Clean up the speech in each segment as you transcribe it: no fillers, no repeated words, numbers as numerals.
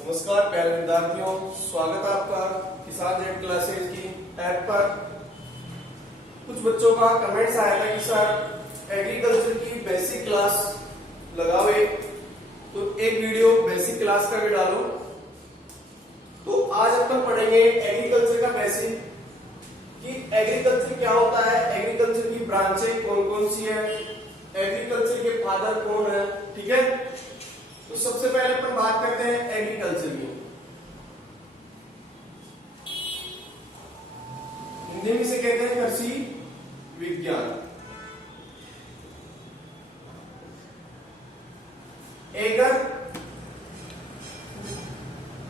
नमस्कार प्यारे विद्यार्थियों, स्वागत है आपका किसान जेड क्लासेज की ऐप पर। कुछ बच्चों का कमेंट्स आया था कि सर एग्रीकल्चर की बेसिक क्लास लगाओ तो एक वीडियो बेसिक क्लास का भी डालो। तो आज अपन पढ़ेंगे एग्रीकल्चर का बेसिक कि एग्रीकल्चर क्या होता है, एग्रीकल्चर की ब्रांचें कौन कौन सी है, एग्रीकल्चर के फादर कौन है। ठीक है, तो सबसे पहले अपन बात करते हैं एग्रीकल्चर की। हिंदी में से कहते हैं कृषि विज्ञान। Eager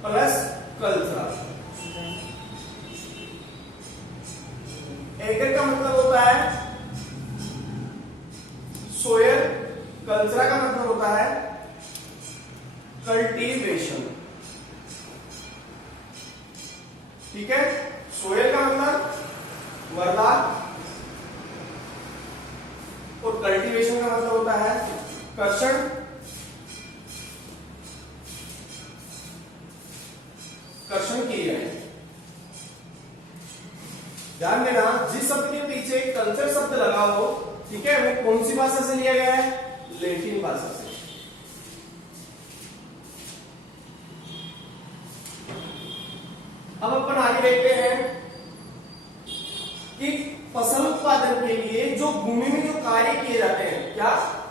plus culture. एगर का मतलब होता है सोयल, कल्चर का मतलब होता है कल्टीवेशन। ठीक है, सोयल का मतलब मृदा और कल्टीवेशन का मतलब होता है कर्षण। कर्षण किए गए। ध्यान देना, जिस शब्द के पीछे कल्चर शब्द लगा हो, ठीक है, वो कौन सी भाषा से लिया गया है? लैटिन भाषा से। अब अपन आगे देखते हैं कि फसल उत्पादन के लिए जो भूमि में जो कार्य किए जाते हैं, क्या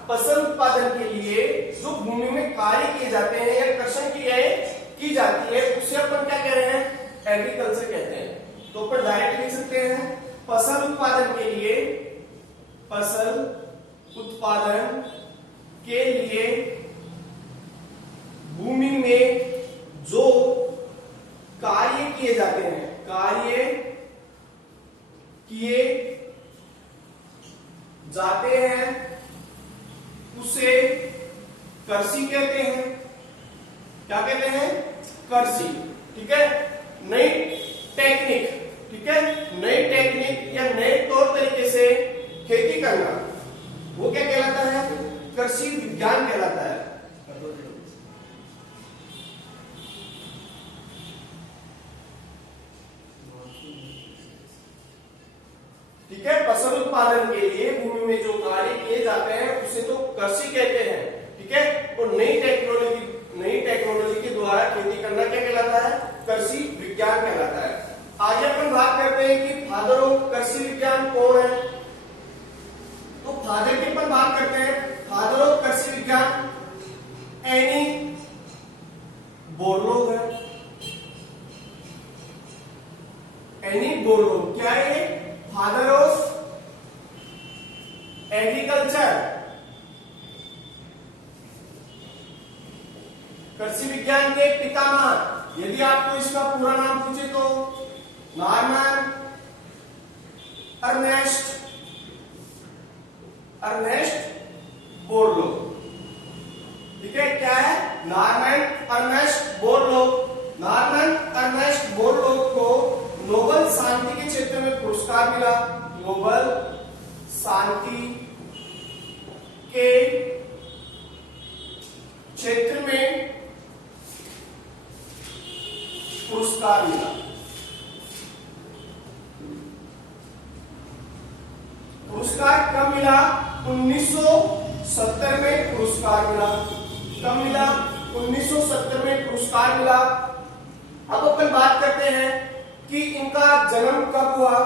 फसल उत्पादन के लिए जो भूमि में कार्य किए जाते हैं या कर्षण क्रियाएं की जाती है, उसे अपन क्या कह रहे हैं? एग्रीकल्चर कहते हैं। तो अपन डायरेक्ट लिख सकते हैं फसल उत्पादन के लिए, फसल उत्पादन के लिए भूमि में जो कार्य किए जाते हैं, कार्य किए जाते हैं, उसे कृषि कहते हैं। क्या कहते हैं? कृषि। ठीक है, नई टेक्निक, ठीक है, नई टेक्निक या नए तौर तरीके से खेती करना, वो क्या कहलाता है? कृषि विज्ञान कहलाता है। ठीक है, फसल उत्पादन के लिए भूमि में जो कार्य किए जाते हैं उसे तो कृषि कहते हैं। ठीक है, और नई टेक्नोलॉजी के द्वारा खेती करना क्या कहलाता है? कृषि विज्ञान कहलाता है। आगे अपन बात करते हैं कि फादर ऑफ कृषि विज्ञान कौन है। तो फादर की अपन बात करते हैं, फादर ऑफ कृषि विज्ञान एनी बोरलॉग है। एनी बोरलॉग क्या है? फादर ऑफ एग्रीकल्चर, कृषि विज्ञान के पितामह। यदि आपको इसका पूरा नाम पूछे तो नॉर्मन अर्नेस्ट बोरलॉग। ठीक है, क्या है? Norman Ernest Borlaug. Norman Ernest Borlaug को नोबेल शांति के क्षेत्र में पुरस्कार मिला। नोबेल शांति के क्षेत्र में पुरस्कार मिला। पुरस्कार कब मिला? 1970 में पुरस्कार मिला। कब मिला? 1970 में पुरस्कार मिला। अब अपन बात करते हैं कि इनका जन्म कब हुआ।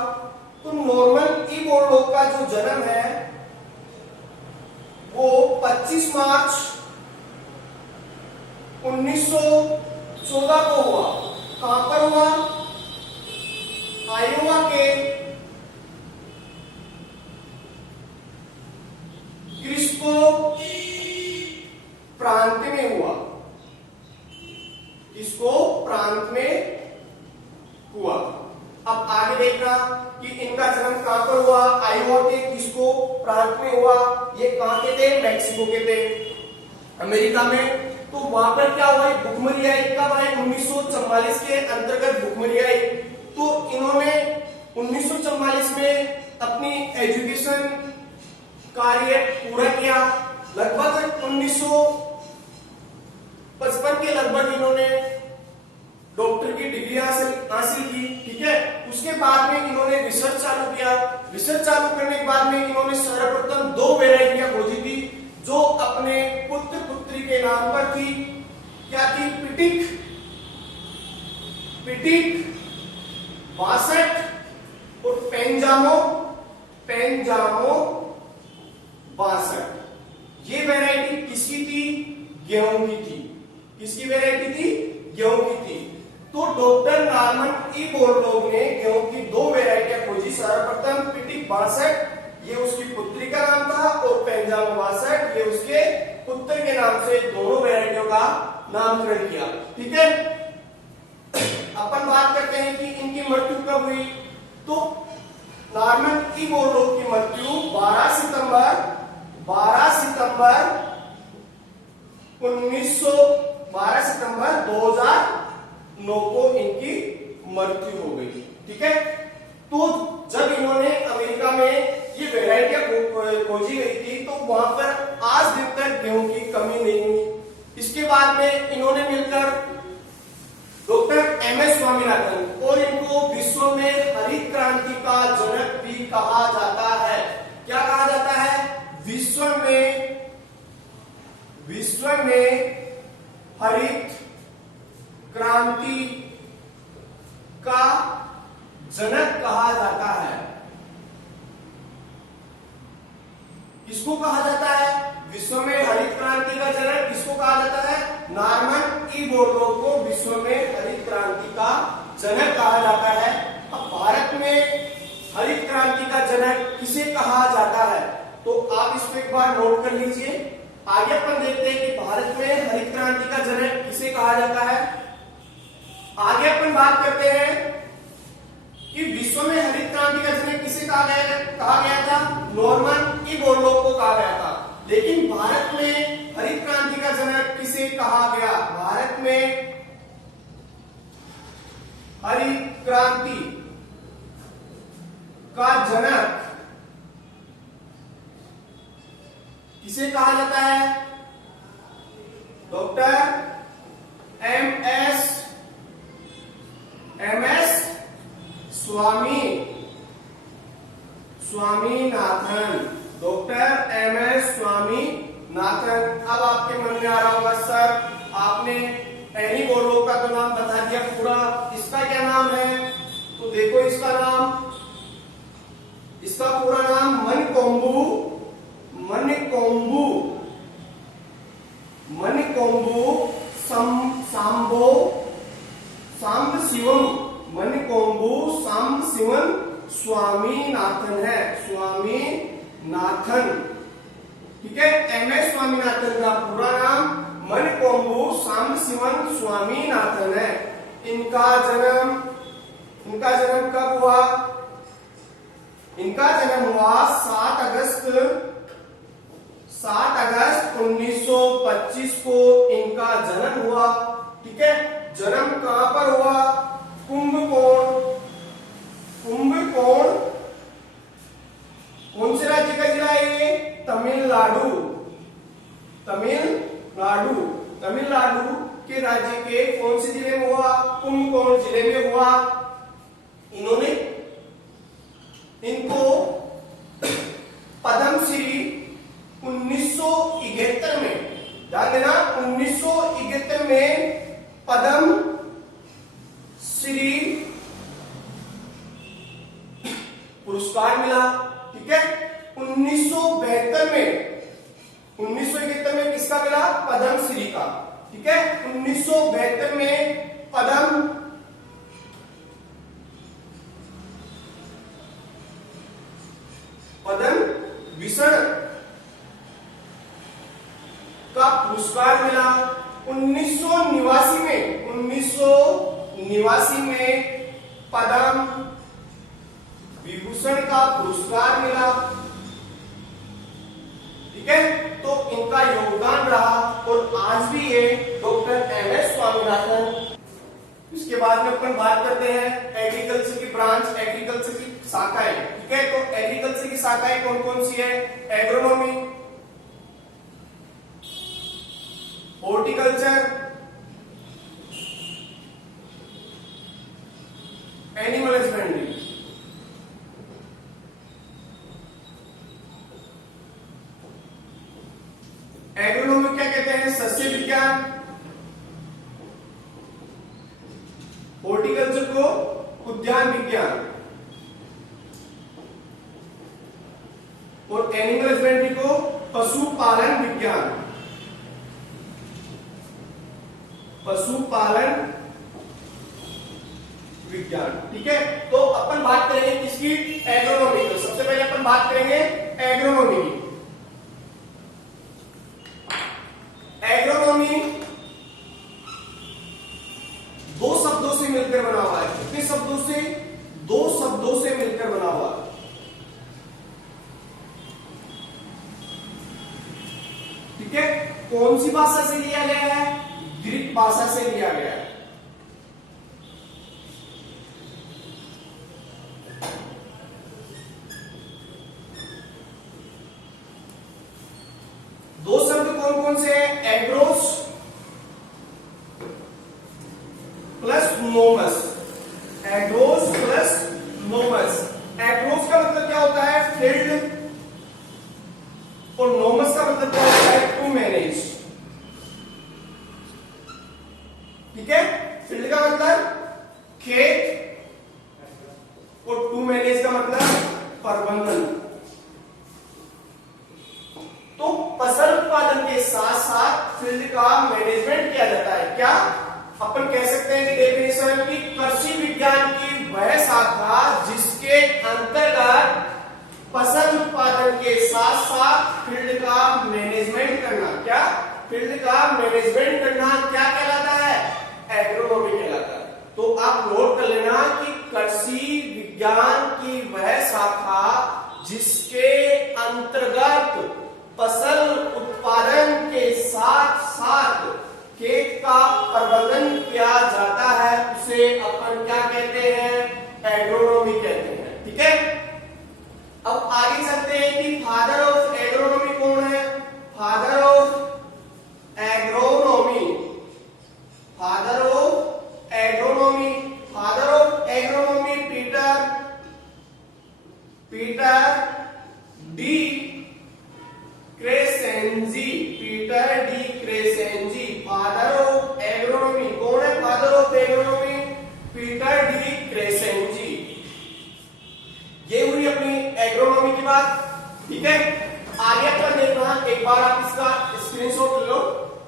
तो नॉर्मन ई बोरलॉग का जो जन्म है वो 25 मार्च 1914 को हुआ। कहां पर हुआ? आयोवा के क्रिस्को प्रांत में हुआ। किसको प्रांत में हुआ? अब आगे देखना कि इनका जन्म कहां पर हुआ। आयोवा के किसको प्रांत में हुआ। ये कहां के थे? मैक्सिको के थे, अमेरिका में। तो वहां पर क्या हुआ? भुखमरी आई। कब आई? 1944 के अंतर्गत भुखमरी आई। तो इन्होंने 1944 में अपनी एजुकेशन कार्य पूरा किया। लगभग 1955 के लगभग इन्होंने डॉक्टर की डिग्री हासिल की, ठीक है। उसके बाद में इन्होंने रिसर्च चालू किया। रिसर्च चालू करने के बाद में इन्होंने सर्वप्रथम 2 वेराइटियां खोजी थी जो अपने पुत्र पुत्री के नाम पर थी। क्या थी? पिटिक 62 और पेंजामो 62। ये वैरायटी किसकी थी? गेहूं की थी। किसकी वैरायटी थी? गेहूं की थी। तो डॉक्टर नॉर्मन ई बोरलॉग ने गेहूं की 2 वैरायटियां खोजी। सर्वप्रथम पिटिक 62 ये उसकी पुत्री का नाम था और पेंजामो 62 ये उसके पुत्र के नाम से दोनों वैरायटियों का नामकरण किया, ठीक है। अपन बात करते हैं कि इनकी मृत्यु कब हुई। तो नॉर्मन ई बोरलॉग की मृत्यु 12 सितंबर 2009 को इनकी मृत्यु हो गई, ठीक है। तो जब इन्होंने अमेरिका में ये वैरायटियां खोजी गई थी तो वहां पर आज दिन तक गेहूं की कमी नहीं हुई। इसके बाद में इन्होंने मिलकर डॉक्टर एमएस स्वामीनाथन और इनको विश्व में हरित क्रांति का जनक भी कहा जाता है। क्या कहा जाता है? विश्व में हरित क्रांति का जनक कहा जाता है। किसको कहा जाता है? विश्व में हरित क्रांति का जनक किसको कहा जाता है? नॉर्मन ई बोरलॉग को विश्व में हरित क्रांति का जनक कहा जाता है। अब भारत में हरित क्रांति का जनक किसे कहा जाता है तो आप इसको एक बार नोट कर लीजिए। आगे अपन देखते हैं कि भारत में हरित क्रांति का जनक किसे कहा जाता है। आगे अपन बात करते हैं कि विश्व में हरित क्रांति का जनक किसे कहा गया था? नॉर्मन ई बोरलॉग को कहा गया था। लेकिन भारत में हरित क्रांति का जनक किसे कहा गया? भारत में हरित क्रांति का जनक किसे कहा जाता है? Doctor MS Swaminathan. Doctor MS Swaminathan. अब आपके मन में आ रहा होगा सर आपने एनी बोरलॉग का तो नाम बता दिया पूरा, इसका क्या नाम है? तो देखो इसका पूरा नाम मणिकोम्बु सांबशिवन स्वामीनाथन है। स्वामीनाथन, ठीक है। एमएस स्वामीनाथन का पूरा नाम मणिकोम्बु सांबशिवन स्वामीनाथन है। इनका जन्म कब हुआ? इनका जन्म हुआ 7 अगस्त 1925 को इनका जन्म हुआ, ठीक है। जन्म कहां पर हुआ? कुंभकोण कौन से राज्य का जिला है ये? तमिलनाडु के राज्य के कौन से जिले में हुआ? कुंभकोण जिले में हुआ। इनको पद्मश्री 1971 में, ध्यान देना 1971 में पद्मश्री पुरस्कार मिला, ठीक है। 1971 में किसका मिला? पद्मश्री का, ठीक है। 1972 में पद्म विभूषण का पुरस्कार मिला। 1989 में पद्म विभूषण का पुरस्कार मिला, ठीक है। तो इनका योगदान रहा और आज भी ये डॉक्टर एमएस स्वामीनाथन। इसके बाद में अपन बात करते हैं एग्रीकल्चर की ब्रांच, एग्रीकल्चर की शाखाएं, ठीक है। तो एग्रीकल्चर की शाखाएं कौन कौन सी है? एग्रोनॉमी, हॉर्टिकल्चर, हॉर्टिकल्चर को उद्यान विज्ञान और एनिमल हस्बेंड्री को पशुपालन विज्ञान, पशुपालन विज्ञान। ठीक है, तो अपन बात करेंगे किसकी? एग्रोनॉमी की। सबसे पहले अपन बात करेंगे एग्रोनॉमी की। एग्रोनॉमी दो शब्दों से मिलकर बना हुआ है। कितने शब्दों से? दो शब्दों से मिलकर बना हुआ है। ठीक है, कौन सी भाषा से लिया गया है? ग्रीक भाषा से लिया गया है। दो शब्द कौन कौन से हैं? Agros plus nomos. Agros plus nomos. Agros का मतलब क्या होता है? फील्ड, और नोमस का मतलब क्या होता है? To manage. ठीक है, फील्ड का मतलब खेत और टू मैनेज का मतलब प्रबंधन। तो फसल उत्पादन के साथ साथ फील्ड का मैनेजमेंट किया जाता है। क्या अपन कह सकते हैं कि डेफिनेशन की कृषि विज्ञान की वह शाखा जिसके अंतर्गत फसल उत्पादन के साथ साथ फील्ड का मैनेजमेंट करना। क्या? फील्ड का मैनेजमेंट करना क्या कहलाता है? एग्रोनॉमी कहलाता है। तो आप नोट कर लेना कि कृषि विज्ञान की वह शाखा जिसके अंतर्गत फसल उत्पादन के साथ साथ खेत का प्रबंधन किया जाता है उसे अपन क्या कहते हैं? एग्रोनॉमी कहते हैं। ठीक है, अब आगे चलते हैं कि फादर ऑफ एग्रोनॉमी कौन है? Father of agronomy, father of agronomy, father of agronomy Peter de Crescenzi, Peter de Crescenzi. Father of agronomy कौन है? Father of agronomy Peter de Crescenzi. ये हुई अपनी एग्रोनॉमी की बात। ठीक है, आगे अपन देखना, एक बार आप इसका स्क्रीनशॉट ले लो,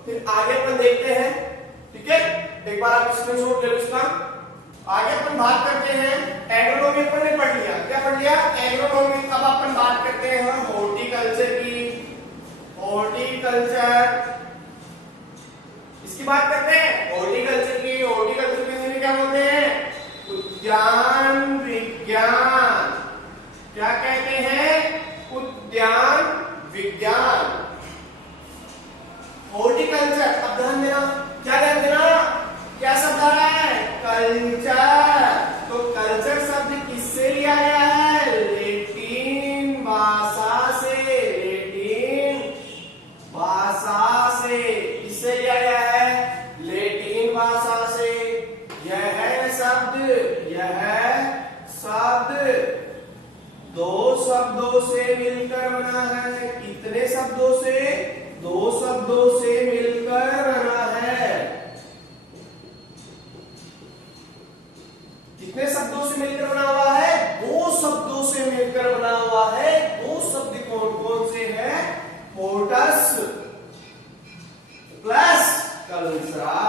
फिर आगे अपन देखते हैं। ठीक है, एक बार आप स्क्रीनशॉट ले लो इसका। आगे अपन बात करते हैं, एग्रोनॉमी अपन ने पढ़ लिया। क्या पढ़ लिया? एग्रोनॉमी। अब अपन बात करते हैं हॉर्टिकल्चर की। हॉर्टिकल्चर, इसकी बात करते हैं हॉर्टिकल्चर की। हॉर्टिकल्चर के अंदर क्या बोलते हैं? उद्यान विज्ञान। क्या कहते हैं? उद्यान विज्ञान। हॉर्टिकल्चर, अब ध्यान देना, क्या ध्यान देना? क्या शब्द आ रहा है? कल्चर। तो कल्चर शब्द किससे लिया गया है? लैटिन भाषा से। लैटिन भाषा से किससे लिया गया है? लैटिन भाषा से। यह शब्द दो शब्दों से मिलकर बना है। कितने शब्दों से? दो शब्दों से मिलकर बना है। कितने शब्दों से मिलकर बना हुआ है? दो शब्दों से मिलकर बना हुआ है। दो शब्द कौन कौन से हैं? होर्टस प्लस कल्चरा।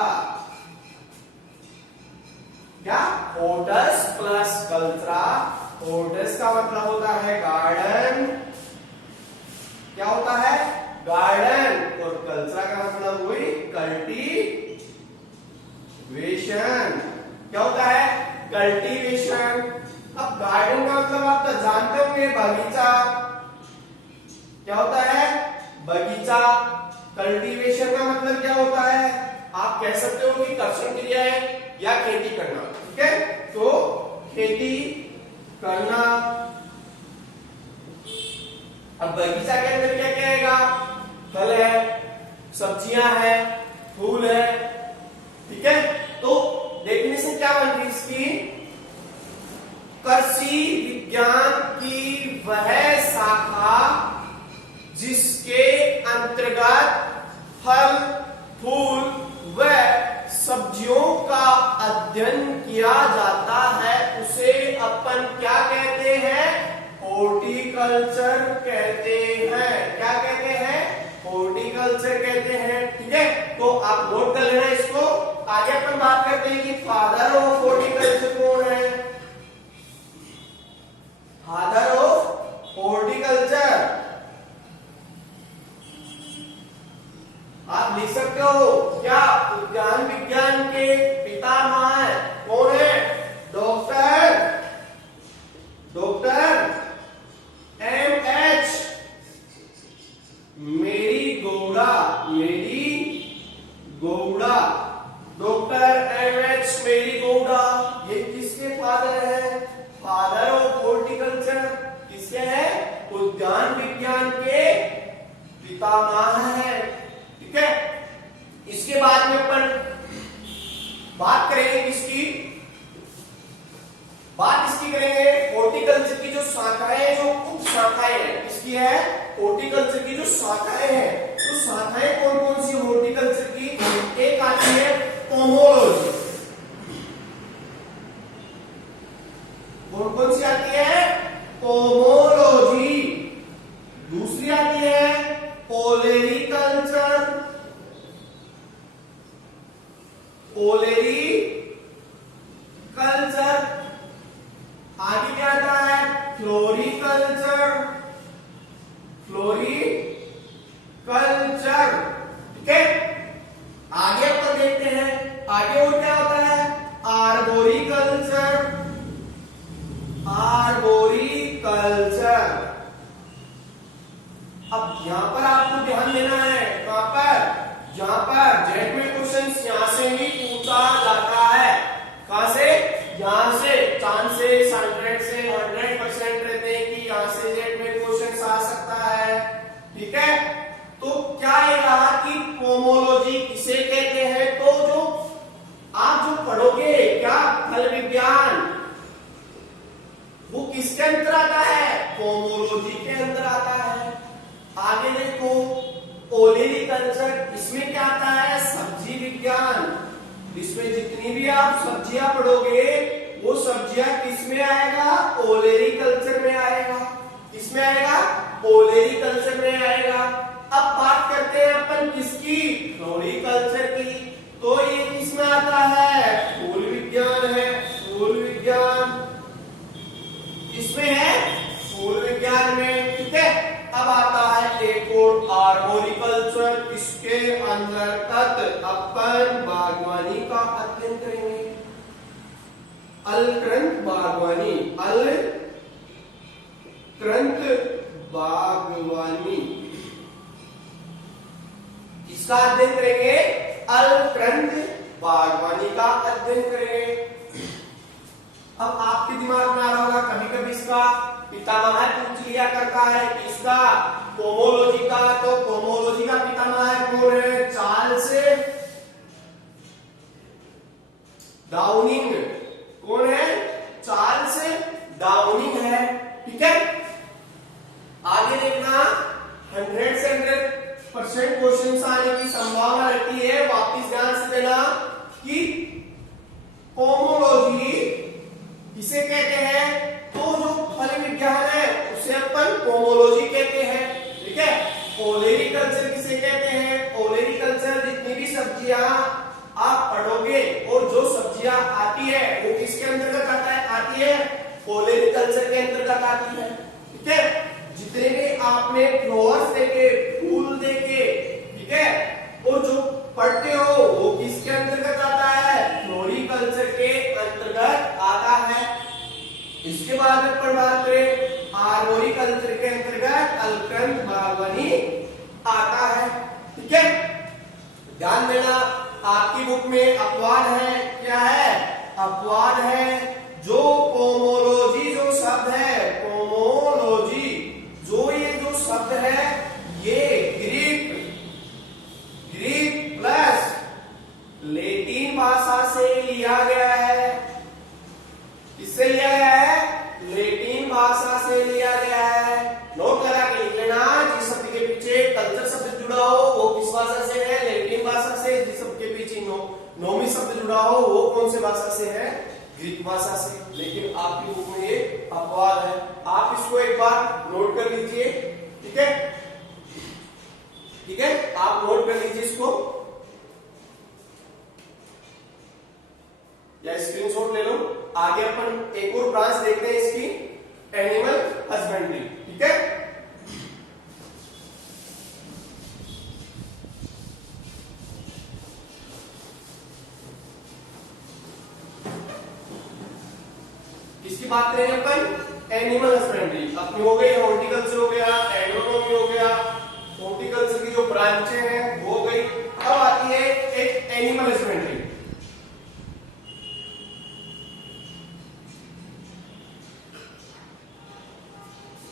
क्या? होर्टस प्लस कल्चरा। होर्टस का मतलब होता है गार्डन। क्या होता है? गार्डन। और कल्चरा का मतलब हुई कल्टीवेशन। क्या होता है? कल्टीवेशन। अब गार्डन का मतलब आप तो जानते होंगे, बगीचा। क्या होता है? बगीचा। कल्टीवेशन का मतलब क्या होता है? आप कह सकते हो कि कर्षण क्रिया है या खेती करना। ठीक है, तो खेती करना। अब बगीचा के अंदर क्या क्या आएगा? फल है, सब्जियां हैं, फूल है। ठीक है, तो डेफिनेशन क्या बन रही इसकी? कृषि विज्ञान की वह शाखा जिसके अंतर्गत फल, फूल व सब्जियों पंछियों का अध्ययन किया जाता है उसे अपन क्या कहते हैं? हॉर्टिकल्चर कहते हैं। क्या कहते हैं? हॉर्टिकल्चर कहते हैं। ठीक है, तो आप नोट कर लेना इसको। आगे अपन बात करते हैं कि फादर ऑफ हॉर्टिकल्चर कौन है? फादर ऑफ हॉर्टिकल्चर आप लिख सकते हो क्या? उद्यान विज्ञान के पितामह है। कौन है? Doctor M.H. मेरी गौड़ा। Doctor M.H. मेरी गौड़ा ये किसके फादर है? फादर ऑफ हॉर्टिकल्चर किसके हैं? उद्यान विज्ञान के पितामह है। ठीक है, इसके बाद में अपन बात करेंगे किसकी? बात इसकी करेंगे हॉर्टिकल्चर की जो शाखाएं, जो उप शाखाएं हैं। किसकी है? हॉर्टिकल्चर की जो शाखाएं हैं, तो शाखाएं कौन कौन सी हॉर्टिकल्चर की? एक आती है पोमोलॉजी। कौन कौन सी आती है? पोमोलॉजी। दूसरी आती है ओलेरीकल्चर। आगे क्या आता है? फ्लोरिकल्चर। ठीक है, आगे अपन देखते हैं आगे और क्या होता है? आर्बोरिकल्चर। अब यहां पर आपको ध्यान देना है। कहां पर? यहां पर जेट में क्वेश्चन यहां से ही पूछा जाता है। कहां से? यहां से। चांसेस 100 से 100% रहते हैं कि यहां से जेट में क्वेश्चन आ सकता है। ठीक है, तो क्या ये रहा कि पोमोलॉजी किसे कहते हैं? तो जो आप जो पढ़ोगे क्या फल विज्ञान, वो किसके अंदर आता है? पोमोलॉजी के अंदर आता है। आगे देखो ओलेरीकल्चर, इसमें क्या आता है? सब्जी विज्ञान। इसमें जितनी भी आप सब्जियां पढ़ोगे वो सब्जियां किसमें आएगा? ओलेरीकल्चर में आएगा। किसमें आएगा? ओलेरीकल्चर में आएगा। अब बात करते हैं अपन किसकी? फ्लोरिकल्चर की। तो ये किसमें आता है? फूल विज्ञान है। फूल विज्ञान इसमें है, फूल विज्ञान में। ठीक है, अब आता है एक और आर्बोरिकल्चर। इसके अंतर्गत अपन बागवानी का अध्ययन करेंगे। अलक्रंत बागवानी इसका अध्ययन करेंगे। अलक्रंत बागवानी का अध्ययन करेंगे। अब आपके दिमाग में आ रहा होगा कभी कभी इसका पितामह पूछ लिया करता है कि इसका पोमोलॉजी का, तो पोमोलॉजी का पितामह कौन है? Charles Downing. कौन है? चार्ल्स डाउनिंग है। ठीक है, आगे देखना 100 से 100% क्वेश्चन आने की संभावना रहती है। वापिस ध्यान से देना कि पोमोलॉजी किसे कहते हैं? तो जो फल विज्ञान है उसे अपन पोमोलॉजी कहते हैं। ठीक है, ओलेरीकल्चर किसे कहते हैं? ओलेरीकल्चर जितनी भी सब्जियां आप पढ़ोगे और जो सब्जियां आती है वो किसके अंतर्गत आता है? आती है ओलेरीकल्चर के अंतर्गत आती है। ठीक है, जितने भी आपने फ्लावर्स देखे, फूल देखे, ठीक है, और जो पढ़ते हो वो किसके अंतर्गत आता है? फ्लोरिकल्चर के अंतर्गत आता है। इसके बाद अपन बात करें आर्बोरिकल्चर के अंतर्गत अलक्रंत बागवानी आता है। ठीक है, ध्यान देना आपकी बुक में अपवाद है। क्या है? अपवाद है। जो पोमोलॉजी जो शब्द है, पोमोलॉजी जो ये जो शब्द है ये ग्रीक प्लस लैटिन भाषा से लिया गया है। किससे लिया गया है? लैटिन भाषा से लिया गया है। नोट करा के लिख लेना, जिस शब्द के पीछे कल्चर शब्द जुड़ा हो वो किस भाषा से है? लैटिन भाषा से। जिस शब्द के पीछे नोमी शब्द जुड़ा हो वो कौन से भाषा से है? ग्रीक भाषा से। लेकिन आपकी बुक में ये अपवाद है, आप इसको एक बार नोट कर लीजिए। ठीक है, ठीक है, आप नोट कर लीजिए इसको या स्क्रीनशॉट ले लो। आगे अपन एक और ब्रांच देखते हैं इसकी, एनिमल हस्बेंड्री। ठीक है, किसकी बात करेंगे अपन? Animal husbandry. अपनी हो गई हॉर्टिकल्चर हो गया, एग्रोनॉमी हो गया, हॉर्टिकल्चर की जो ब्रांचें हैं वो गई। अब आती है एक एनिमल हस्बेंड्री।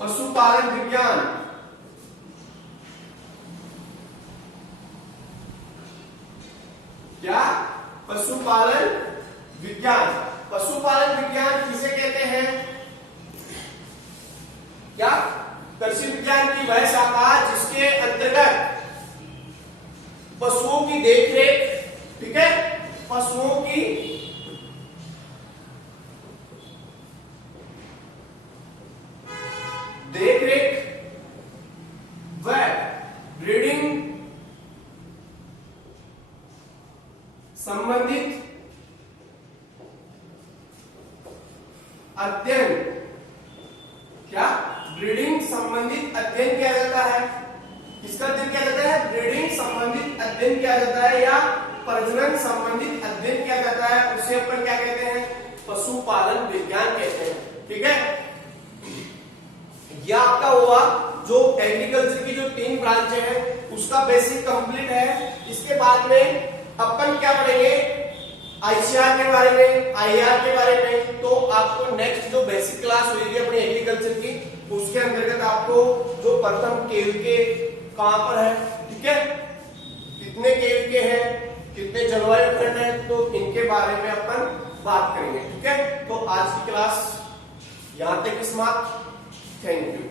पशुपालन विज्ञान। क्या? पशुपालन विज्ञान। पशुपालन विज्ञान किसे कहते हैं? क्या? कृषि विज्ञान की वह शाखा जिसके अंतर्गत पशुओं की देखरेख, ठीक है, पशुओं की देखरेख व ब्रीडिंग संबंधित अध्ययन, क्या? ब्रीडिंग संबंधित अध्ययन किया जाता है। किसका अध्ययन किया जाता है? ब्रीडिंग संबंधित अध्ययन किया जाता है या प्रजनन संबंधित अध्ययन किया जाता है, उसे अपन क्या कहते हैं? पशुपालन विज्ञान कहते हैं। ठीक है, यह आपका हुआ जो एग्रीकल्चर की जो 3 ब्रांचें हैं उसका बेसिक कंप्लीट है। इसके बाद में अपन क्या पढ़ेंगे? आईसीआर के बारे में, आईआर के बारे में। तो आपको नेक्स्ट जो बेसिक क्लास होगी अपनी एग्रीकल्चर की, उसके अंतर्गत आपको जो प्रथम केवीके कहां पर है, ठीक है, कितने केवीके हैं, कितने जलवायु खंड है, तो इनके बारे में अपन बात करेंगे। ठीक है, तो आज की क्लास यहां तक समाप्त। Thank you.